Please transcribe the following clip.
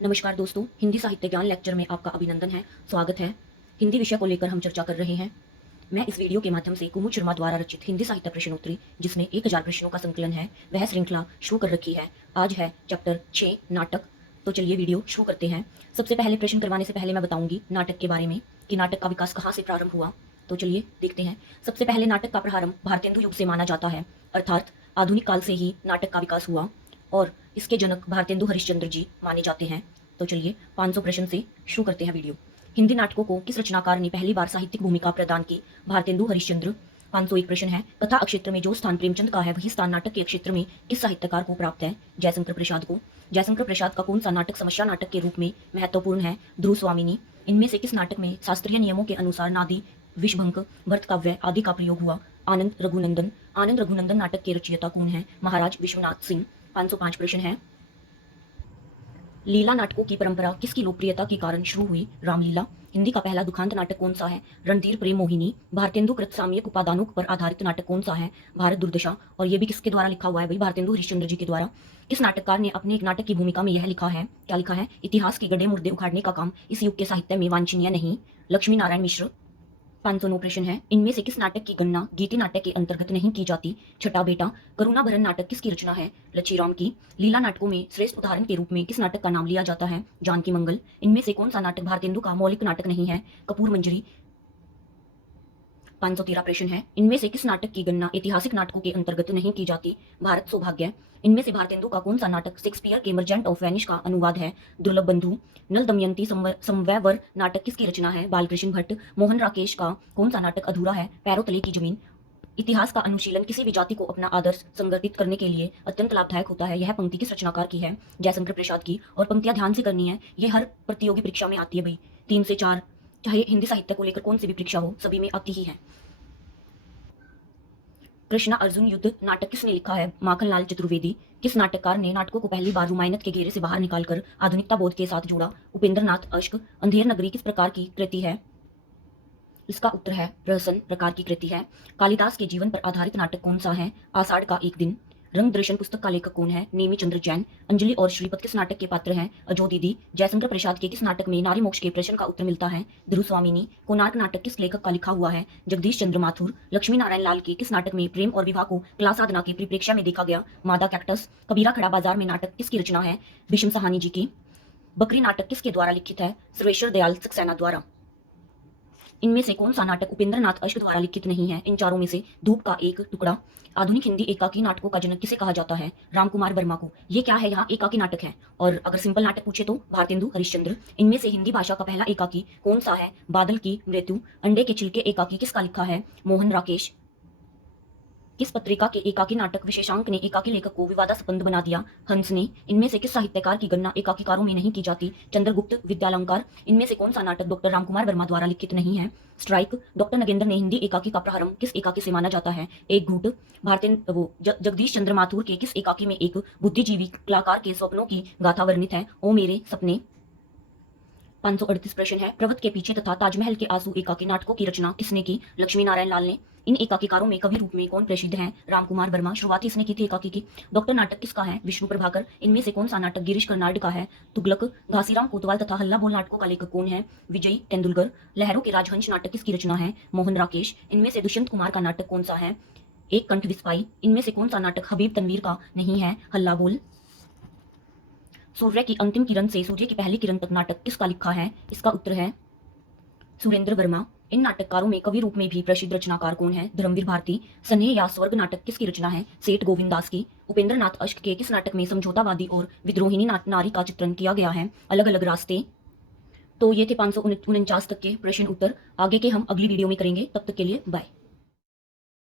नमस्कार दोस्तों, हिंदी साहित्य ज्ञान लेक्चर में आपका अभिनंदन है, स्वागत है। हिंदी विषय को लेकर हम चर्चा कर रहे हैं। मैं इस वीडियो के माध्यम से कुमुद शर्मा द्वारा रचित हिंदी साहित्य प्रश्नोत्तरी, जिसमें 1000 प्रश्नों का संकलन है, वह श्रृंखला शुरू कर रखी है। आज है चैप्टर 6 नाटक। तो चलिए वीडियो शुरू करते हैं। सबसे पहले प्रश्न करवाने से पहले मैं बताऊंगी नाटक के बारे में कि नाटक का विकास कहाँ से प्रारंभ हुआ। तो चलिए देखते हैं। सबसे पहले नाटक का प्रारंभ भारतेंदु युग से माना जाता है, अर्थात आधुनिक काल से ही नाटक का विकास हुआ और इसके जनक भारतेंदु हरिश्चंद्र जी माने जाते हैं। तो चलिए 500 प्रश्न से शुरू करते हैं वीडियो। हिंदी नाटकों को किस रचनाकार ने पहली बार साहित्यिक भूमिका प्रदान की? भारतेंदु हरिश्चंद्र। 501 प्रश्न है। कथा क्षेत्र में जो स्थान प्रेमचंद का है, वही स्थान नाटक के क्षेत्र में किस साहित्यकार को प्राप्त है? जयशंकर प्रसाद को। जयशंकर प्रसाद का कौन सा नाटक समस्या नाटक के रूप में महत्वपूर्ण है? ध्रुव स्वामिनी। इनमें से किस नाटक में शास्त्रीय नियमों के अनुसार नादी, विषभंग, भरत काव्य आदि का प्रयोग हुआ? आनंद रघुनंदन। आनंद रघुनंदन नाटक के रचयिता कौन है? महाराज विश्वनाथ सिंह। 505 प्रश्न है। लीला नाटकों की परंपरा किसकी लोकप्रियता के कारण शुरू हुई? रामलीला। हिंदी का पहला दुखांत नाटक कौन सा है? रणधीर प्रेम मोहिनी। भारतेंदु कृत सामयिक उपादानों पर आधारित नाटक कौन सा है? भारत दुर्दशा। और ये भी किसके द्वारा लिखा हुआ है भाई? भारतेंदु हरिश्चंद्र जी के द्वारा। किस नाटककार ने अपने एक नाटक की भूमिका में यह लिखा है? क्या लिखा है? इतिहास के गड्ढे मुर्दे उखाड़ने का काम इस युग के साहित्य में वांछनीय नहीं। लक्ष्मी नारायण मिश्र। 509 प्रश्न है। इनमें से किस नाटक की गणना गीति नाटक के अंतर्गत नहीं की जाती? छठा बेटा। करुणा भरण नाटक किसकी रचना है? लच्छीराम की। लीला नाटकों में श्रेष्ठ उदाहरण के रूप में किस नाटक का नाम लिया जाता है? जानकी मंगल। इनमें से कौन सा नाटक भारतेंदु का मौलिक नाटक नहीं है? कपूर मंजरी। 513 प्रश्न है। इनमें से किस नाटक की गणना ऐतिहासिक नाटकों के अंतर्गत नहीं की जाती? भारत सौभाग्य। इनमें से भारतेंदु का कौन सा नाटक शेक्सपियर के मर्चेंट ऑफ वेनिस का अनुवाद है? दुर्लभ बंधु। नल दमयंती समवैवर नाटक किसकी रचना है? बालकृष्ण भट्ट। मोहन राकेश का कौन सा नाटक अधूरा है? पैरों तले की जमीन। इतिहास का अनुशीलन किसी भी जाति को अपना आदर्श संगठित करने के लिए अत्यंत लाभदायक होता है। यह पंक्ति किस रचनाकार की है? जयशंकर प्रसाद की। और पंक्तियां ध्यान से करनी है, ये हर प्रतियोगी परीक्षा में आती है भाई। 3 से 4, चाहे हिंदी साहित्य को लेकर कौन सी भी परीक्षा हो, सभी में आती ही है। कृष्णा अर्जुन युद्ध नाटक किसने लिखा है? माखनलाल चतुर्वेदी। किस नाटककार ने नाटकों को पहली बार रुमायनत के घेरे से बाहर निकालकर आधुनिकता बोध के साथ जोड़ा? उपेंद्र नाथ अश्क। अंधेर नगरी किस प्रकार की कृति है? इसका उत्तर है प्रहसन प्रकार की कृति है। कालिदास के जीवन पर आधारित नाटक कौन सा है? आषाढ़ का एक दिन। रंग दर्शन पुस्तक का लेखक कौन है? नेमी चंद्र जैन। अंजलि और श्रीपत किस नाटक के पात्र हैं? अजो दीदी। जयशंकर प्रसाद के किस नाटक में नारी मोक्ष के प्रश्न का उत्तर मिलता है? ध्रुव स्वामिनी। कोणार्क नाटक किस लेखक का लिखा हुआ है? जगदीश चंद्र माथुर। लक्ष्मी नारायण लाल के किस नाटक में प्रेम और विवाह को कला साधना के परिप्रेक्ष्य में देखा गया? मादा कैक्टस। कबीरा खड़ा बाजार में नाटक किसकी रचना है? भीष्म सहानी जी की। बकरी नाटक किसके द्वारा लिखित है? सर्वेश्वर दयाल सक्सेना द्वारा। इनमें से कौन सा नाटक उपेंद्र नाथ अश्क द्वारा लिखित नहीं है? इन चारों में से धूप का एक टुकड़ा। आधुनिक हिंदी एकाकी नाटकों का जनक किसे कहा जाता है? रामकुमार वर्मा को। ये क्या है? यहाँ एकाकी नाटक है, और अगर सिंपल नाटक पूछे तो भारतेंदु हरिश्चंद्र। इनमें से हिंदी भाषा का पहला एकाकी कौन सा है? बादल की मृत्यु। अंडे के छिलके एकाकी किसका लिखा है? मोहन राकेश। किस पत्रिका के एकाकी नाटक विशेषांक ने एकाकी लेखक को विवादास्पद बना दिया? हंस ने। इनमें से किस साहित्यकार की गणना एकाकीकारों में नहीं की जाती? चंद्रगुप्त विद्यालंकार। इनमें से कौन सा नाटक डॉक्टर रामकुमार वर्मा द्वारा लिखित नहीं है? स्ट्राइक। डॉक्टर नगेंद्र ने हिंदी एकाकी का प्रारंभ किस एकाकी से माना जाता है? एक घूट। जगदीश चंद्र माथुर के किस एकाकी में एक बुद्धिजीवी कलाकार के स्वप्नों की गाथा वर्णित है? ओ मेरे सपने। 538 प्रश्न है। प्रवत के पीछे तथा ताजमहल के आंसू एकाकी नाटकों की रचना किसने की? लक्ष्मी नारायण लाल ने। इन एकाकीकारों में कवि रूप में कौन प्रसिद्ध हैं? रामकुमार वर्मा। शुरुआत इसने की थी एकाकी की। डॉक्टर नाटक किसका है? विष्णु प्रभाकर। इनमें से कौन सा नाटक गिरीश कर्नाड का है? तुगलक। घासीराम कोतवाल तथा हल्ला बोल नाटकों का लेखक कौन है? विजय तेंदुलकर। लहरों के राजहंस नाटक किसकी रचना है? मोहन राकेश। इनमें से दुष्यंत कुमार का नाटक कौन सा है? एक कंठ विस्पाई। इनमें से कौन सा नाटक हबीब तनवीर का नहीं है? हल्ला बोल। सूर्य की अंतिम किरण से सूर्य की पहली किरण तक नाटक किसका लिखा है? इसका उत्तर है सुरेंद्र वर्मा। इन नाटककारों में कवि रूप में भी प्रसिद्ध रचनाकार कौन है? धर्मवीर भारती। स्नेह या स्वर्ग नाटक किसकी रचना है? सेठ गोविंद दास की। उपेंद्र नाथ अश्क के किस नाटक में समझौतावादी और विद्रोहिणी नारी का चित्रण किया गया है? अलग अलग रास्ते। तो ये थे 549 तक के प्रश्न उत्तर। आगे के हम अगली वीडियो में करेंगे। तब तक के लिए बाय।